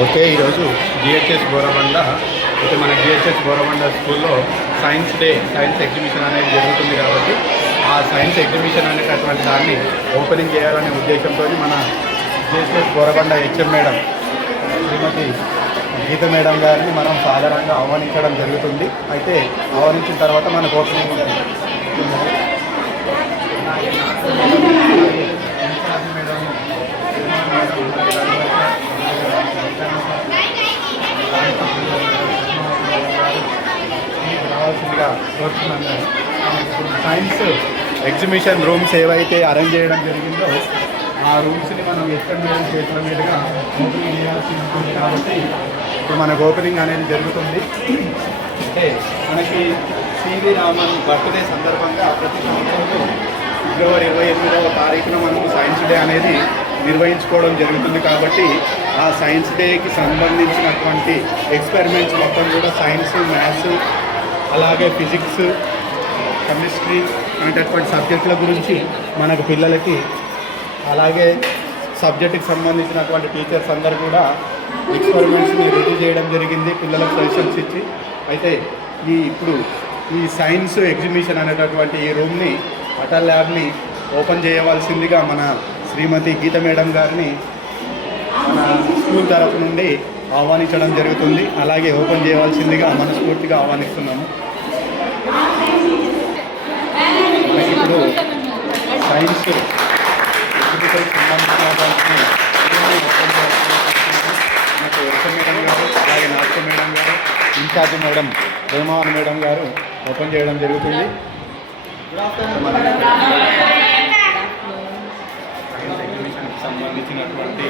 Okay, ఈరోజు GHS Borabanda అయితే మన జిహెచ్ఎస్ బోరబండ స్కూల్లో సైన్స్ డే, సైన్స్ ఎగ్జిబిషన్ అనేది జరుగుతుంది కాబట్టి ఆ సైన్స్ ఎగ్జిబిషన్ అనేటటువంటి దాన్ని ఓపెనింగ్ చేయాలనే ఉద్దేశంతో మన జిహెచ్ఎస్ బోరబండ హెచ్ఎం మేడం శ్రీమతి గీత మేడం గారిని మనం సాధారణంగా ఆహ్వానించడం జరుగుతుంది. అయితే ఆహ్వానించిన తర్వాత మనకు ఓపెనింగ్ రావాల్సిందిగా కోరుతున్నాను. సైన్స్ ఎగ్జిబిషన్ రూమ్స్ ఏవైతే అరేంజ్ చేయడం జరిగిందో ఆ రూమ్స్ని మనం ఎక్స్టెండ్ చేయడం చేతుల మీదుగా ఓపెనింగ్ చేయాల్సి ఉంటుంది కాబట్టి ఇప్పుడు మనకు ఓపెనింగ్ అనేది జరుగుతుంది. అంటే మనకి సివి రామన్ బర్త్డే సందర్భంగా ప్రతి సంవత్సరంలో ఫిబ్రవరి 28వ తారీఖున మనకు సైన్స్ డే అనేది నిర్వహించుకోవడం జరుగుతుంది. కాబట్టి ఆ సైన్స్ డేకి సంబంధించినటువంటి ఎక్స్పెరిమెంట్స్ మొత్తం కూడా సైన్స్, మ్యాథ్స్, అలాగే ఫిజిక్స్, కెమిస్ట్రీ అనేటటువంటి సబ్జెక్టుల గురించి మనకు పిల్లలకి, అలాగే సబ్జెక్టుకి సంబంధించినటువంటి టీచర్స్ అందరూ కూడా ఎక్స్పెరిమెంట్స్ని రెడీ చేయడం జరిగింది పిల్లలకు సజెషన్స్ ఇచ్చి. అయితే ఇప్పుడు ఈ సైన్స్ ఎగ్జిబిషన్ అనేటటువంటి ఈ రూమ్ని, అటల్ ల్యాబ్ని ఓపెన్ చేయవలసిందిగా మన శ్రీమతి గీత మేడం గారిని మన స్కూల్ తరఫు నుండి ఆహ్వానించడం జరుగుతుంది. అలాగే ఓపెన్ చేయవలసిందిగా మనస్ఫూర్తిగా ఆహ్వానిస్తున్నాము. ఇప్పుడు సైన్స్ ఎగ్జిబిషన్ సంబంధించినటువంటి మనకు ఎస్ఎం మేడం గారు, అలాగే నాట్య మేడం గారు, ఇన్ఛార్జ్ మేడం ప్రేమవాన్ మేడం గారు ఓపెన్ చేయడం జరుగుతుంది. సైన్స్ ఎగ్జిబిషన్కి సంబంధించినటువంటి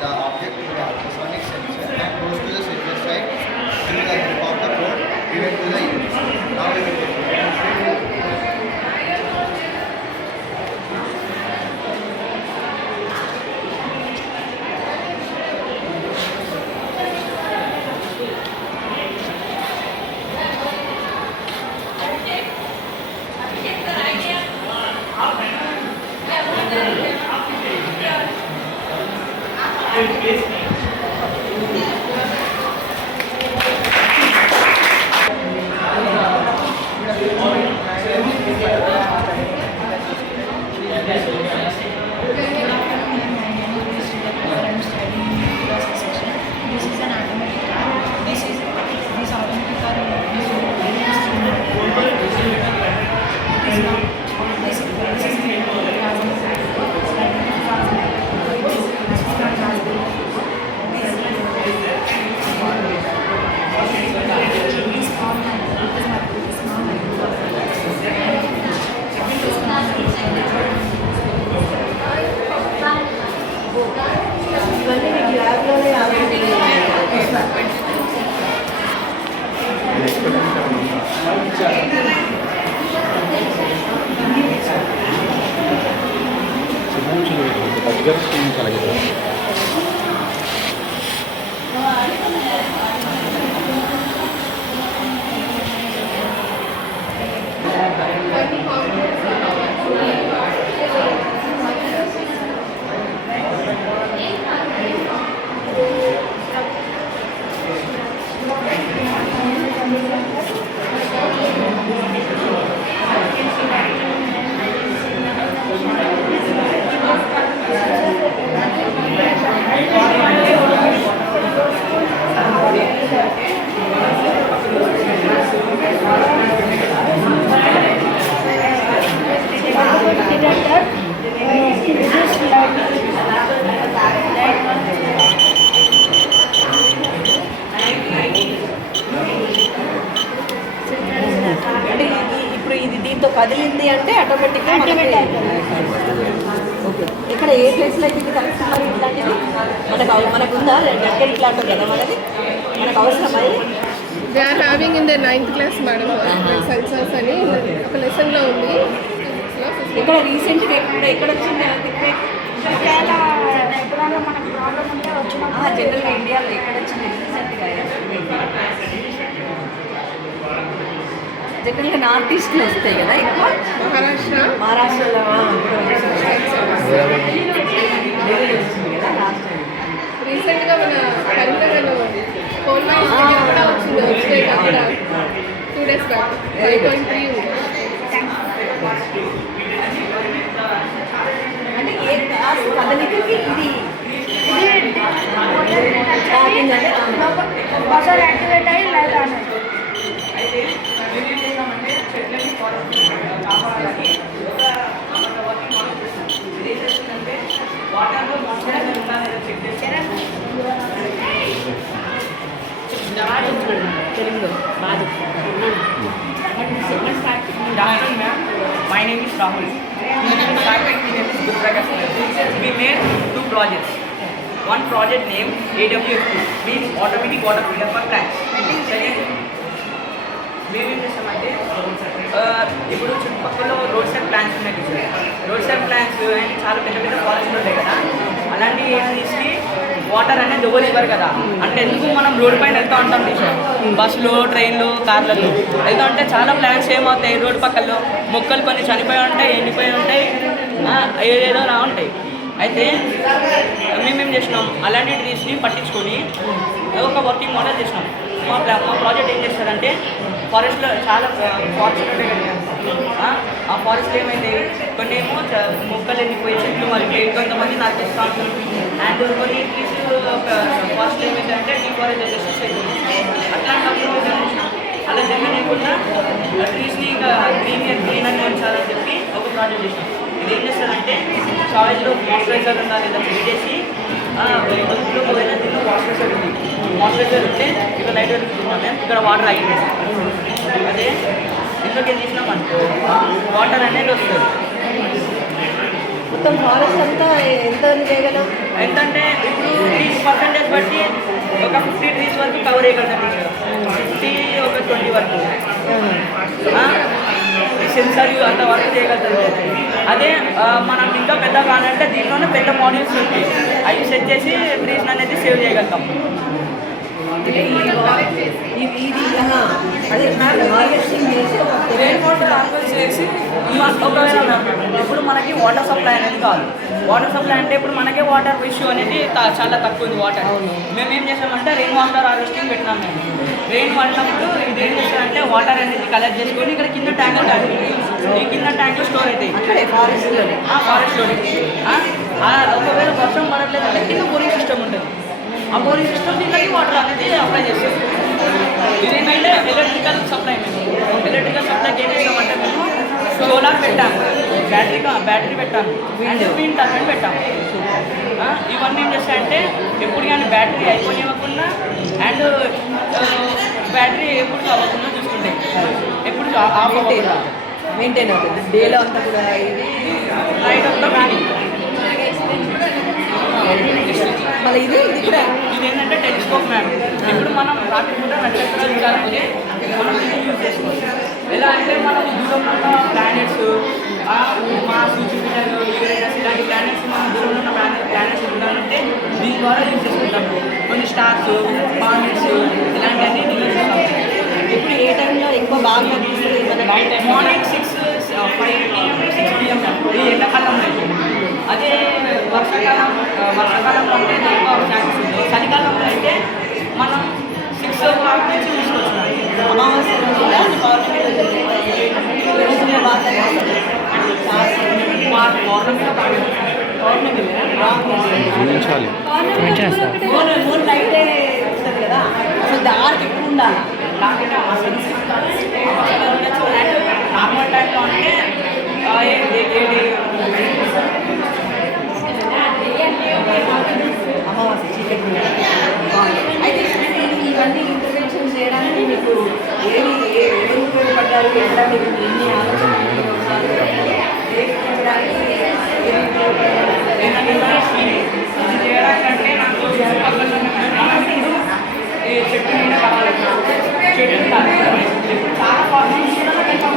the object to the ultrasonic sensor and goes to the silver side through the grip of the probe given to the unit. Now we will కదిలింది అంటే ఆటోమేటిక్గా okay. ఇక్కడ ఏ ప్లేస్లో అయితే ఇది కలుస్తున్నారు ఇట్లాంటివి మనకు ఉందా? డెక్కర్ ఇట్లా అంటారు కదా మనది, మనకు అవసరం అది. They are having in the 9th class madam sensors అని ఒక లెసన్లో ఉంది. ఇక్కడ రీసెంట్గా ఎక్కడ వచ్చింది జనరల్గా ఇండియాలో ఎక్కడ వచ్చింది రీసెంట్గా? జనరల్గా నార్త్ ఈస్ట్లో వస్తాయి కదా ఎక్కువ, మహారాష్ట్రలో name is Rahul. My name is Saket. My name is Gurprakash. We made 2 projects. One project named AWF2 means Automatic Water Filter for Plants. Second, మేమేం చేస్తామంటే ఇప్పుడు చుట్టుపక్కల రోడ్ సైడ్ ప్లాంట్స్ ఉన్నాయి టీచర్. రోడ్ సైడ్ ప్లాంట్స్ చాలా పెద్ద పెద్ద ఫారెస్ట్లు ఉంటాయి కదా, అలాంటి ఏరియాస్కి వాటర్ అనేది ఎవరు ఇవ్వరు కదా. అంటే ఎందుకు మనం రోడ్ పైన వెళ్తూ ఉంటాం టీచర్, బస్సులో ట్రైన్లో కార్లలో వెళ్తూ ఉంటే చాలా ప్లాంట్స్ ఏమవుతాయి, రోడ్ పక్కల్లో మొక్కలు కొన్ని చనిపోయి ఉంటాయి, ఎండిపోయి ఉంటాయి, ఏదేదో రా ఉంటాయి. అయితే మేమేం చేసినాం, అలాంటి ట్రీస్ని పట్టించుకొని ఒక వర్కింగ్ మోడల్ చేసినాం. మా ప్రాజెక్ట్ ఏం చేస్తారంటే ఫారెస్ట్లో చాలా ఫారెస్ట్ ఉంటాయి కదా, ఆ ఫారెస్ట్లో ఏమైతే కొన్ని ఏమో మొక్కలు ఎండిపోయి చెట్లు మళ్ళీ కొంతమంది నరికేస్తూ ఉంటారు. అండ్ కొన్ని ట్రీస్ ఫారెస్ట్లో ఏమైతే అంటే డిఫారెస్టేషన్ అవుతుంది. అట్లాంటప్పుడు అలా జరగకుండా ట్రీస్ని ఇంకా గ్రీనరీ ఉంచాలని చెప్పి ఒక ప్రాజెక్ట్ చేసినాం. ఇది ఏం చేస్తారంటే సాయిల్లో మాయిశ్చరైజర్ ఉందా లేదా చెక్ చేసి ఇందులో ఒకవేళ దీనిలో మాయిశ్చరైజర్ ఉంది, మాయిశ్చరైజర్ ఉంటే ఇక్కడ లైట్ వెళ్తున్నాం, ఇక్కడ వాటర్ ఆగింది. అదే ఇందులోకి తీసినామంటే వాటర్ అనేది వస్తుంది. మొత్తం ఫారెస్ట్ అంతా ఎంత చేయగలం? ఎంతంటే ఇప్పుడు ట్రీస్ పర్సెంటేజ్ బట్టి ఒక 50 ట్రీస్ వరకు కవర్ చేయగలుగుతాం టీచర్, 50 ఒక 20 వరకు సెన్సర్ అంత వరకు చేయగలుగుతుంది. అదే మనం ఇంకా పెద్ద కావాలంటే దీనిలోనే పెద్ద మోడ్యూల్స్ ఉంటాయి, అవి సెట్ చేసి ట్రీస్ అనేది సేవ్ చేయగలుగుతాం. ఒకవేళ ఇప్పుడు మనకి వాటర్ సప్లై అనేది కావాలి. వాటర్ సప్లై అంటే ఇప్పుడు మనకే వాటర్ ఇష్యూ అనేది చాలా తక్కువ ఉంది వాటర్. మేము ఏం చేసామంటే రెయిన్ వాటర్ హార్వెస్టింగ్ పెట్టినాం. మేము రెయిన్ పడినప్పుడు ఇది ఏం చేస్తామంటే వాటర్ అనేది కలెక్ట్ చేసుకొని ఇక్కడ కింద ట్యాంక్ ఉంటుంది, ఈ కింద ట్యాంక్లో స్టోర్ అవుతాయి ఫారెస్ట్లోనే. ఒకవేళ వర్షం పడట్లేదంటే కింద బోరింగ్ సిస్టమ్ ఉంటుంది, ఆ బోరింగ్ సిస్టమ్ దీనికి వాటర్ అనేది అప్లై చేస్తుంది. ఇదేంటంటే ఎలక్ట్రికల్ సప్లై. ఎలక్ట్రికల్ సప్లైకి ఏం చేస్తామంటే మేము సోలార్ పెట్టాము, బ్యాటరీ పెట్టాము, అండ్ విండ్ టర్బైన్ పెట్టాము. ఇవన్నీ ఏం చేస్తాయంటే ఎప్పుడు కానీ బ్యాటరీ అయిపోనివ్వకుండా అండ్ బ్యాటరీ ఎప్పుడు అవ్వకుండా చూసుకుంటాయి, ఎప్పుడు ఆఫ్ అవ్వకుండా మెయింటైన్ అవుతుంది డేలో అంతా కూడా. ఇది నైట్ అంతా మళ్ళీ ఇది కూడా ఇదేంటంటే టెలిస్కోప్ మ్యామ్. ఇప్పుడు మనం రాత్రి పూట నక్షత్రాలు చూడాలంటే మనం ఇది యూజ్ చేసుకోవచ్చు. ఎలా అంటే మనం దూరంలో ఉన్న ప్లానెట్స్, మార్స్, జూపిటర్, యురేనస్ ఇలాంటి ప్లానెట్స్ మనం దూరంలో ఉన్న ప్లానెట్స్ చూడాలంటే దీని ద్వారా యూజ్ చేసుకుంటాం. కొన్ని స్టార్స్, ప్లానెట్స్ ఇలాంటివన్నీ యూజ్ చేస్తాం. ఇప్పుడు ఏ టైంలో ఎక్కువ బాగా కనిపిస్తుంది? మార్నింగ్ 5 AM to 6 PM ఈ ఎండాకాలంలో అయితే. అదే వర్షాకాలంలో అంటే ఎక్కువ ఛాన్సెస్ ఉంది. చలికాలంలో అయితే మనం 6 o'clock నుంచి చూసుకోవచ్చు. అమావాస్య రోజు పౌర్ణమి బాగా మూడు లైటే ఉంటుంది కదా, అసలు డార్క్ ఎక్కువ ఉండాలి. నాకైతే నార్మల్ టైంలో అంటే అమావాస్య చీకటి. అయితే ఇవన్నీ ఇంటర్వెన్షన్ చేయడానికి మీకు ఎవరు ఉపయోగపడ్డారు? ఎట్లా మీరు ఎన్ని ఆలోచనలు చేయడానికంటే నాకు చెట్టు మీద కావాలి. చెట్టు ఇప్పుడు చాలా ఫార్మర్స్ ఊళ్ళో ఎక్కువ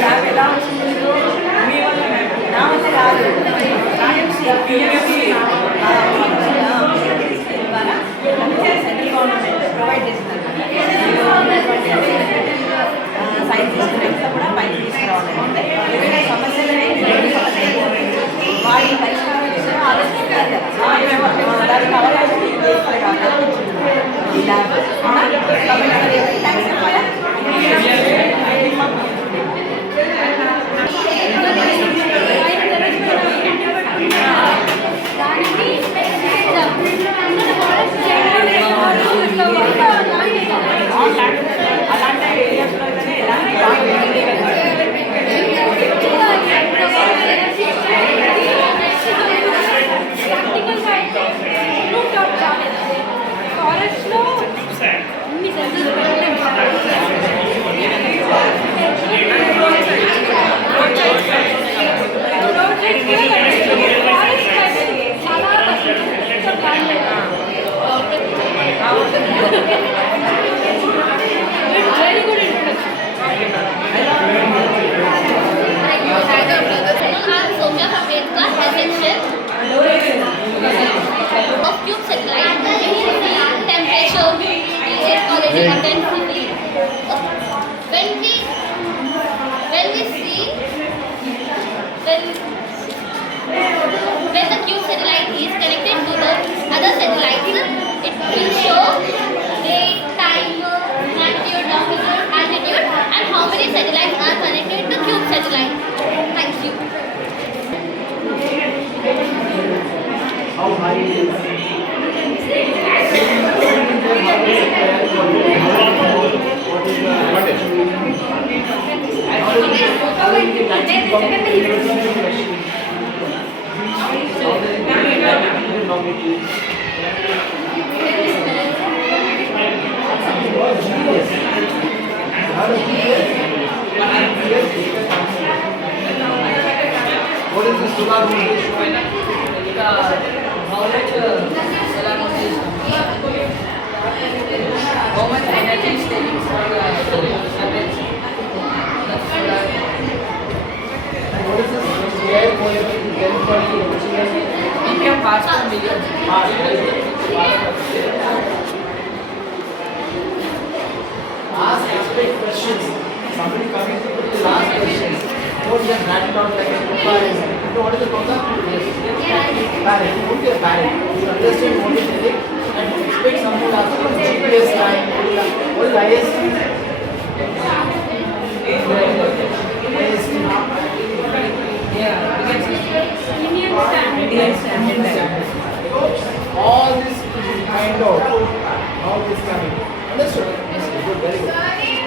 ల్యాబ్ ఎలా వచ్చింది మీ వల్ల? నా వల్ల కాదు, సెంట్రల్ గవర్నమెంట్ ప్రొవైడ్ చేస్తున్నారు. సైంటిస్ట్ అంతా కూడా పైకి తీసుకురావాలి. అంటే ఏదైనా సమస్యలని వాటిని పరిష్కారం చేసే ఆలోచిస్తారు కదా, దానికి అవకాశం అలాంటి ఏరియాస్లో అయితేనే ఎలాంటి practical Very good introduction. I'm Soumya from Vedka, health section of Cube Satellite. Temperature, air quality, intensity. When we see when the Cube satellite is connected to the other satellites, it will show date, time, latitude, longitude, altitude, and how many satellites are connected to Cube satellite. Thank you. What is the solar voltage? How much energy is taking for the surface? What is this air quality? ppm parts per million. Ask expect questions. Somebody coming to the last question. Don't just write it out like a profile. You know what is the program? Yes. Parent. Don't be a parent. You understand what is it and expect someone to ask you GPS time. What is IST? IST. Yeah, we can see. Indian standard. All this is find out how this coming. Understood? Yes, good, very good.